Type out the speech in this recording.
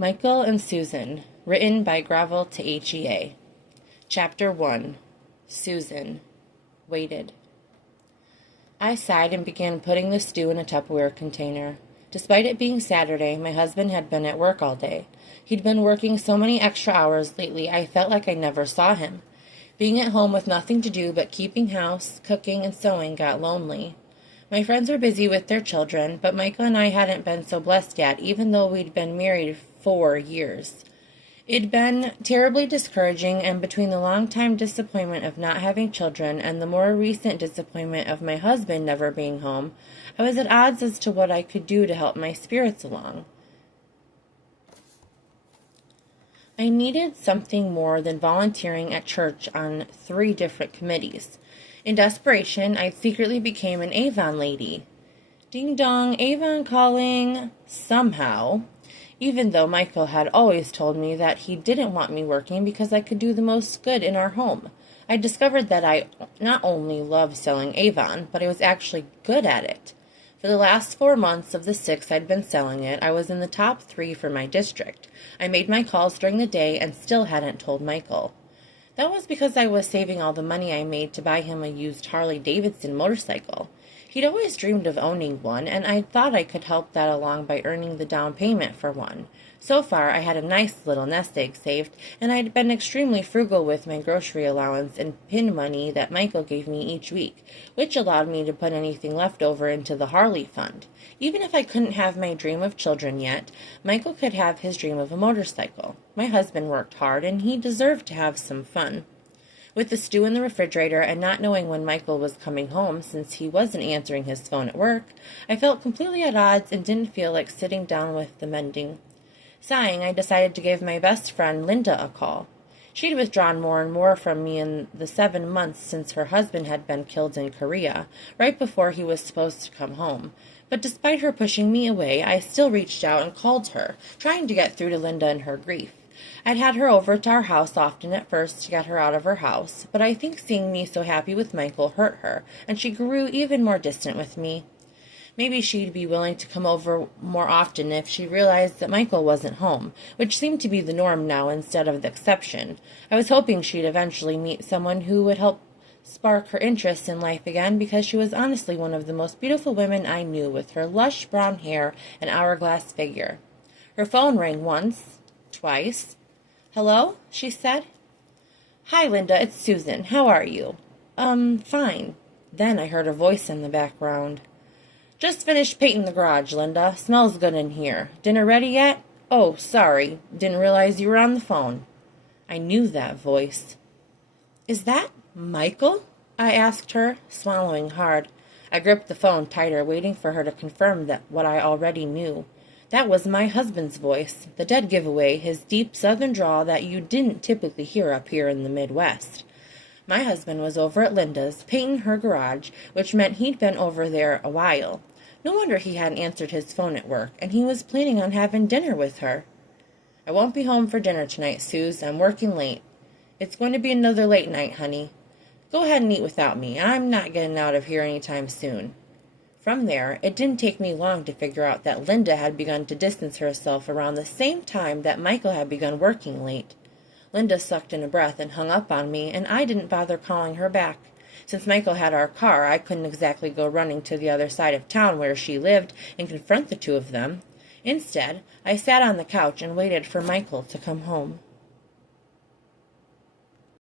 Michael and Susan, written by GROVELTOHEA. Chapter 1. Susan waited. I sighed and began putting the stew in a Tupperware container. Despite it being Saturday, my husband had been at work all day. He'd been working so many extra hours lately I felt like I never saw him. Being at home with nothing to do but keeping house, cooking, and sewing got lonely. My friends were busy with their children, but Michael and I hadn't been so blessed yet, even though we'd been married 4 years. It'd been terribly discouraging, and between the long-time disappointment of not having children and the more recent disappointment of my husband never being home, I was at odds as to what I could do to help my spirits along. I needed something more than volunteering at church on 3 different committees. In desperation, I secretly became an Avon lady. Ding dong, Avon calling, somehow. Even though Michael had always told me that he didn't want me working because I could do the most good in our home. I discovered that I not only loved selling Avon, but I was actually good at it. For the last 4 months of the 6 I'd been selling it, I was in the top 3 for my district. I made my calls during the day and still hadn't told Michael. That was because I was saving all the money I made to buy him a used Harley-Davidson motorcycle. He'd always dreamed of owning one, and I thought I could help that along by earning the down payment for one. So far, I had a nice little nest egg saved, and I'd been extremely frugal with my grocery allowance and pin money that Michael gave me each week, which allowed me to put anything left over into the Harley fund. Even if I couldn't have my dream of children yet, Michael could have his dream of a motorcycle. My husband worked hard, and he deserved to have some fun. With the stew in the refrigerator and not knowing when Michael was coming home since he wasn't answering his phone at work, I felt completely at odds and didn't feel like sitting down with the mending. Sighing, I decided to give my best friend Linda a call. She'd withdrawn more and more from me in the 7 months since her husband had been killed in Korea, right before he was supposed to come home. But despite her pushing me away, I still reached out and called her, trying to get through to Linda in her grief. I'd had her over to our house often at first to get her out of her house, but I think seeing me so happy with Michael hurt her, and she grew even more distant with me. Maybe she'd be willing to come over more often if she realized that Michael wasn't home, which seemed to be the norm now instead of the exception. I was hoping she'd eventually meet someone who would help spark her interest in life again, because she was honestly one of the most beautiful women I knew, with her lush brown hair and hourglass figure. Her phone rang once, twice. "Hello?" she said. "Hi, Linda, it's Susan. How are you?" Fine." Then I heard a voice in the background. "Just finished painting the garage, Linda. Smells good in here. Dinner ready yet? Oh, sorry. Didn't realize you were on the phone." I knew that voice. "Is that Michael?" I asked her, swallowing hard. I gripped the phone tighter, waiting for her to confirm that what I already knew. That was my husband's voice, the dead giveaway, his deep southern drawl that you didn't typically hear up here in the Midwest. My husband was over at Linda's, painting her garage, which meant he'd been over there a while. No wonder he hadn't answered his phone at work, and he was planning on having dinner with her. "I won't be home for dinner tonight, Suze. I'm working late." "It's going to be another late night, honey. Go ahead and eat without me. I'm not getting out of here any time soon." From there, it didn't take me long to figure out that Linda had begun to distance herself around the same time that Michael had begun working late. Linda sucked in a breath and hung up on me, and I didn't bother calling her back. Since Michael had our car, I couldn't exactly go running to the other side of town where she lived and confront the two of them. Instead, I sat on the couch and waited for Michael to come home.